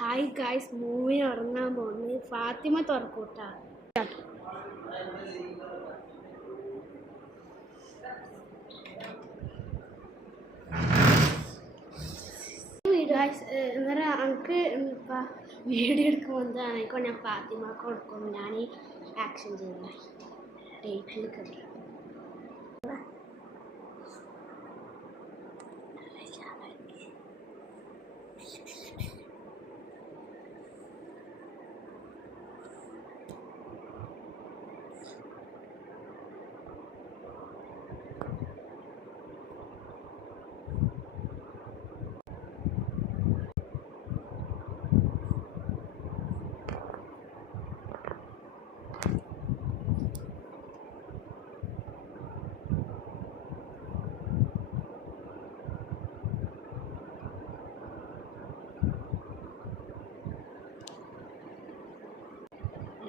Hi guys, movie ഉറങ്ങാൻ പോകുന്നത്. ഫാത്തിമ തുറക്കൂട്ടാ. അന്നേരം എനിക്ക് വീഡിയോ എടുക്കുമ്പോൾ ആയിക്കോട്ടെ ഞാൻ ഫാത്തിമക്ക് കൊടുക്കും. ഞാൻ ആക്ഷൻ ചെയ്യുന്നത് ഡേറ്റിൽ കിട്ടും.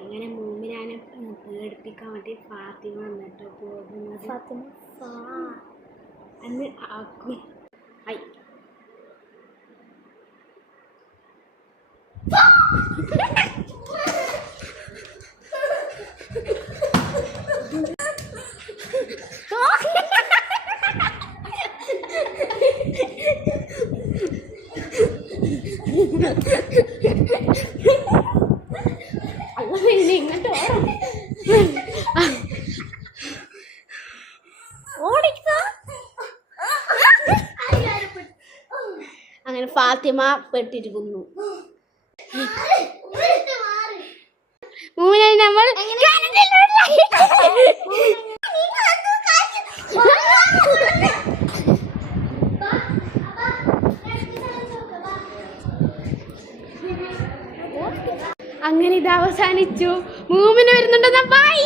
അങ്ങനെ മൂമിനാനെ പേടിപ്പിക്കാൻ വേണ്ടി ഫാത്തിമ വന്നിട്ട് പോകുന്നത്. ഫാത്തിമ അന്ന് ആക്കും. ഐ അങ്ങനെ ഫാത്തിമ പെട്ടിരിക്കുന്നു. നമ്മൾ അങ്ങനെ ഇത് അവസാനിച്ചു. മൂമിന് വരുന്നുണ്ടെന്നാ. ബൈ.